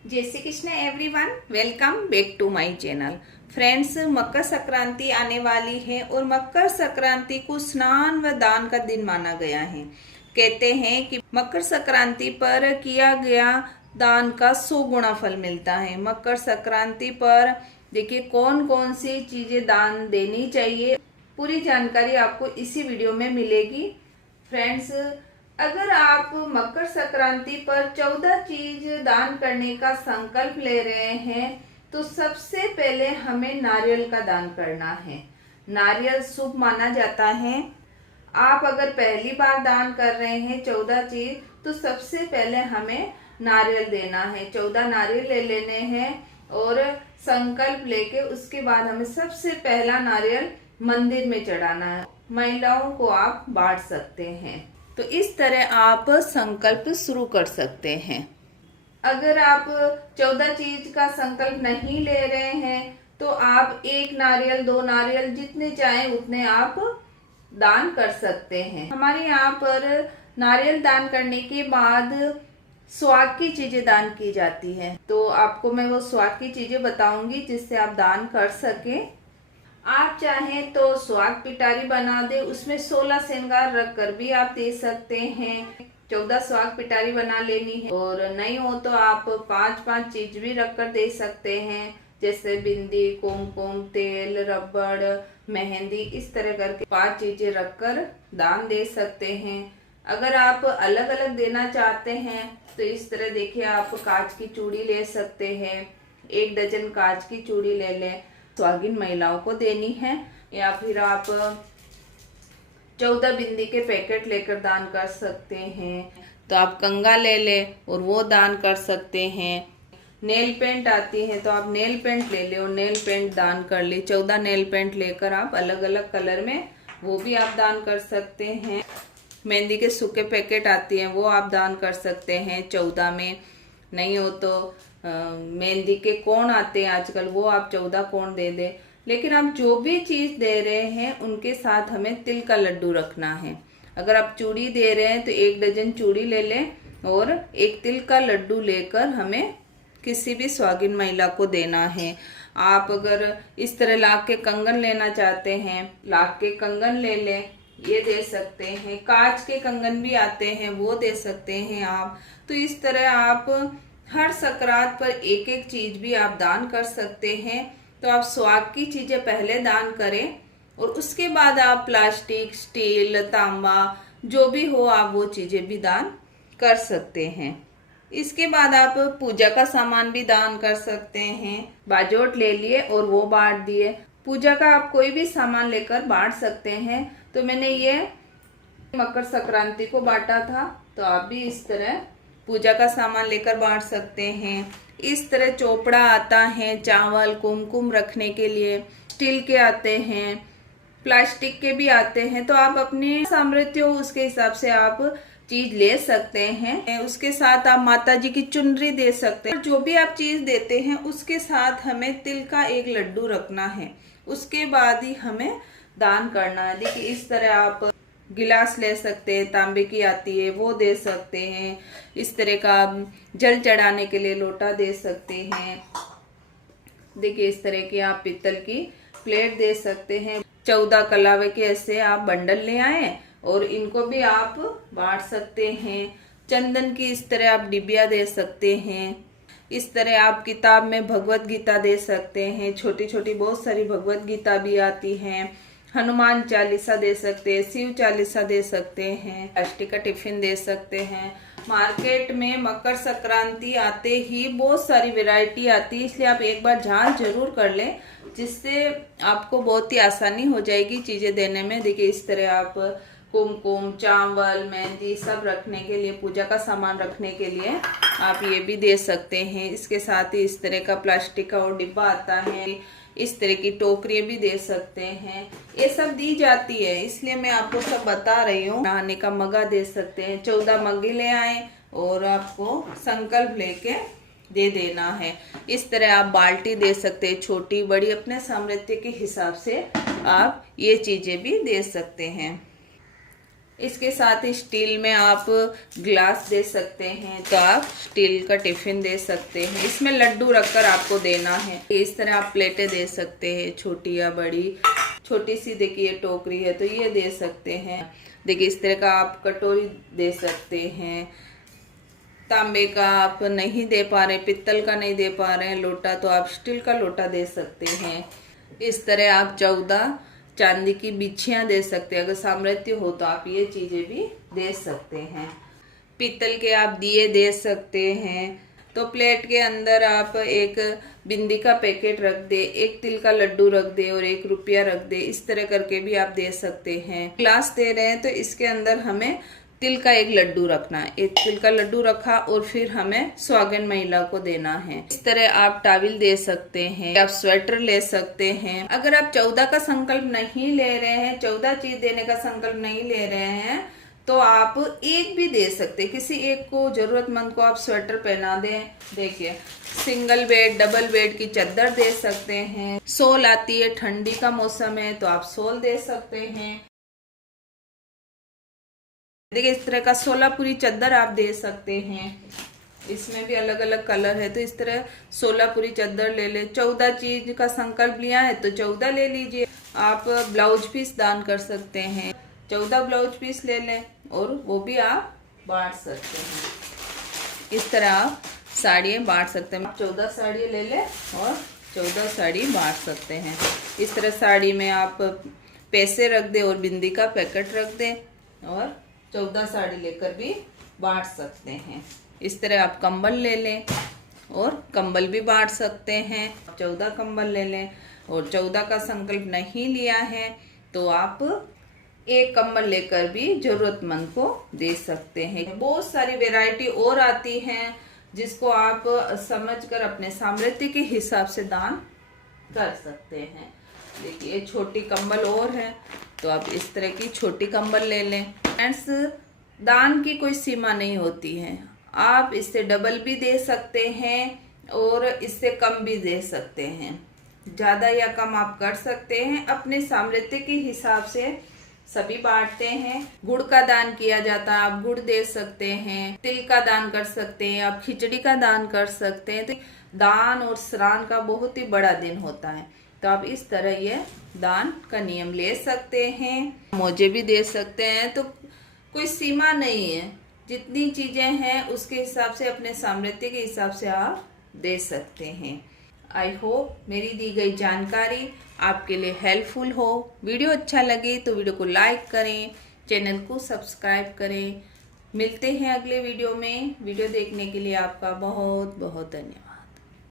जय Shri Krishna everyone, welcome back to my channel. Friends, Makar Sankranti आने वाली है और मकर संक्रांति को स्नान व दान का दिन माना गया है। कहते हैं कि मकर संक्रांति पर किया गया दान का 100 गुना फल मिलता है। मकर संक्रांति पर देखिए कौन कौन सी चीजें दान देनी चाहिए, पूरी जानकारी आपको इसी वीडियो में मिलेगी। फ्रेंड्स, अगर आप मकर संक्रांति पर 14 चीज दान करने का संकल्प ले रहे हैं तो सबसे पहले हमें नारियल का दान करना है। नारियल शुभ माना जाता है। आप अगर पहली बार दान कर रहे हैं 14 चीज तो सबसे पहले हमें नारियल देना है। 14 नारियल ले लेने हैं और संकल्प लेके उसके बाद हमें सबसे पहला नारियल मंदिर में चढ़ाना है। महिलाओं को आप बांट सकते हैं। तो इस तरह आप संकल्प शुरू कर सकते हैं। अगर आप 14 चीज का संकल्प नहीं ले रहे हैं तो आप 1 नारियल 2 नारियल जितने चाहें उतने आप दान कर सकते हैं। हमारे यहाँ पर नारियल दान करने के बाद स्वाद की चीजें दान की जाती है, तो आपको मैं वो स्वाद की चीजें बताऊंगी जिससे आप दान कर सके। आप चाहें तो स्वाद पिटारी बना दे, उसमें 16 श्रृंगार रख कर भी आप दे सकते हैं। 14 स्वाद पिटारी बना लेनी है और नहीं हो तो आप 5-5 चीज भी रख कर दे सकते हैं, जैसे बिंदी, कुमकुम, तेल, रबड़, मेहंदी, इस तरह करके 5 चीजें रखकर दान दे सकते हैं। अगर आप अलग अलग देना चाहते हैं तो इस तरह देखिए, आप कांच की चूड़ी ले सकते हैं। 1 डजन कांच की चूड़ी ले लें, सुहागिन महिलाओं को देनी है। या फिर आप 14 बिंदी के पैकेट लेकर दान कर सकते हैं। तो आप कंगा ले ले और वो दान कर सकते हैं। नेल पेंट आती है तो आप नेल पेंट ले ले और नेल पेंट दान कर ले। 14 नेल पेंट लेकर आप अलग अलग कलर में वो भी आप दान कर सकते हैं। मेहंदी के सूखे पैकेट आती हैं, वो आप दान कर सकते हैं 14 में। नहीं हो तो मेहंदी के कोण आते हैं आजकल, वो आप 14 कोण दे दे। लेकिन आप जो भी चीज दे रहे हैं उनके साथ हमें तिल का लड्डू रखना है। अगर आप चूड़ी दे रहे हैं तो 1 डजन चूड़ी ले लें और 1 तिल का लड्डू लेकर हमें किसी भी सुहागिन महिला को देना है। आप अगर इस तरह लाख के कंगन लेना चाहते हैं, लाख के कंगन ले लें, ये दे सकते हैं। कांच के कंगन भी आते हैं, वो दे सकते हैं आप। तो इस तरह आप हर सकरात पर 1-1 चीज भी आप दान कर सकते हैं। तो आप स्वाद की चीजें पहले दान करें और उसके बाद आप प्लास्टिक, स्टील, तांबा जो भी हो आप वो चीजें भी दान कर सकते हैं। इसके बाद आप पूजा का सामान भी दान कर सकते हैं। बाजोट ले लिए और वो बांट दिए। पूजा का आप कोई भी सामान लेकर बांट सकते हैं। तो मैंने ये मकर संक्रांति को बांटा था, तो आप भी इस तरह पूजा का सामान लेकर बांट सकते हैं। इस तरह चोपड़ा आता है, चावल, कुमकुम रखने के लिए, स्टील के आते हैं, प्लास्टिक के भी आते हैं। तो आप अपने सामर्थ्य हो उसके हिसाब से आप चीज ले सकते हैं। उसके साथ आप माता जी की चुनरी दे सकते हैं। जो भी आप चीज देते हैं उसके साथ हमें तिल का 1 लड्डू रखना है, उसके बाद ही हमें दान करना है। देखिए इस तरह आप गिलास ले सकते हैं, तांबे की आती है वो दे सकते हैं। इस तरह का जल चढ़ाने के लिए लोटा दे सकते हैं। देखिए इस तरह की आप पीतल की प्लेट दे सकते हैं। 14 कलावे के ऐसे आप बंडल ले आए और इनको भी आप बांट सकते हैं। चंदन की इस तरह आप डिबिया दे सकते हैं। इस तरह आप किताब में भगवत गीता दे सकते हैं। छोटी छोटी बहुत सारी भगवत गीता भी आती हैं। हनुमान चालीसा दे सकते हैं, शिव चालीसा दे सकते हैं, प्लास्टिक का टिफिन दे सकते हैं। मार्केट में मकर संक्रांति आते ही बहुत सारी वैरायटी आती है, इसलिए आप एक बार जांच जरूर कर लें, जिससे आपको बहुत ही आसानी हो जाएगी चीजें देने में। देखिए इस तरह आप कुमकुम, चावल, मेहंदी सब रखने के लिए, पूजा का सामान रखने के लिए आप ये भी दे सकते हैं। इसके साथ ही इस तरह का प्लास्टिक का और डिब्बा आता है, इस तरह की टोकरियां भी दे सकते हैं। ये सब दी जाती है, इसलिए मैं आपको सब बता रही हूँ। नहाने का मग्गा दे सकते हैं। 14 मग्गे ले आए और आपको संकल्प लेके दे देना है। इस तरह आप बाल्टी दे सकते हैं, छोटी बड़ी, अपने सामर्थ्य के हिसाब से आप ये चीजें भी दे सकते हैं। इसके साथ ही स्टील में आप ग्लास दे सकते हैं, तो आप स्टील का टिफिन दे सकते हैं। इसमें लड्डू रखकर आपको देना है। इस तरह आप प्लेटें दे सकते हैं, छोटी या बड़ी। छोटी सी देखिए टोकरी है तो ये दे सकते हैं। देखिए इस तरह का आप कटोरी दे सकते हैं। तांबे का आप नहीं दे पा रहे, पित्तल का नहीं दे पा रहे हैं लोटा, तो आप स्टील का लोटा दे सकते हैं। इस तरह आप 14 चांदी की बिछियां दे सकते हैं। अगर सामर्थ्य हो तो आप ये चीजें भी दे सकते हैं। पीतल के आप दिए दे सकते हैं। तो प्लेट के अंदर आप एक बिंदी का पैकेट रख दे, एक तिल का लड्डू रख दे और 1 रुपया रख दे। इस तरह करके भी आप दे सकते हैं। ग्लास दे रहे हैं तो इसके अंदर हमें तिल का 1 लड्डू रखना है। 1 तिल का लड्डू रखा और फिर हमें सुहागन महिला को देना है। इस तरह आप टाविल दे सकते हैं, आप स्वेटर ले सकते हैं। अगर आप 14 का संकल्प नहीं ले रहे हैं, 14 चीज देने का संकल्प नहीं ले रहे हैं, तो आप एक भी दे सकते हैं। किसी एक को, जरूरतमंद को आप स्वेटर पहना दें। देखिए सिंगल बेड, डबल बेड की चादर दे सकते हैं। सोल आती है, ठंडी का मौसम है तो आप सोल दे सकते हैं। देखिए इस तरह का सोलापुरी चादर आप दे सकते हैं। इसमें भी अलग अलग कलर है, तो इस तरह सोलापुरी चादर ले ले। 14 चीज का संकल्प लिया है तो 14 ले लीजिए। आप ब्लाउज पीस दान कर सकते हैं, 14 ब्लाउज पीस ले लें और वो भी आप बांट सकते हैं। इस तरह आप साड़ियाँ बांट सकते हैं। 14 साड़ी ले लें और 14 साड़ी बांट सकते हैं। इस तरह साड़ी में आप पैसे रख दें और बिंदी का पैकेट रख दें और 14 साड़ी लेकर भी बांट सकते हैं। इस तरह आप कंबल ले लें और कंबल भी बांट सकते हैं। 14 कंबल ले लें और 14 का संकल्प नहीं लिया है तो आप 1 कंबल लेकर भी जरूरतमंद को दे सकते हैं। बहुत सारी वैरायटी और आती हैं जिसको आप समझकर अपने सामर्थ्य के हिसाब से दान कर सकते हैं। देखिए छोटी कंबल और है तो आप इस तरह की छोटी कंबल ले लें। फ्रेंड्स, दान की कोई सीमा नहीं होती है। आप इससे डबल भी दे सकते हैं और इससे कम भी दे सकते हैं। ज्यादा या कम आप कर सकते हैं, अपने सामर्थ्य के हिसाब से सभी बांटते हैं। गुड़ का दान किया जाता है, आप गुड़ दे सकते हैं। तिल का दान कर सकते हैं, आप खिचड़ी का दान कर सकते हैं। तो दान और श्राद्ध का बहुत ही बड़ा दिन होता है, तो आप इस तरह ये दान का नियम ले सकते हैं। मोजे भी दे सकते हैं, तो कोई सीमा नहीं है। जितनी चीजें हैं उसके हिसाब से, अपने सामर्थ्य के हिसाब से आप दे सकते हैं। आई होप मेरी दी गई जानकारी आपके लिए हेल्पफुल हो। वीडियो अच्छा लगे तो वीडियो को लाइक करें, चैनल को सब्सक्राइब करें। मिलते हैं अगले वीडियो में। वीडियो देखने के लिए आपका बहुत बहुत धन्यवाद।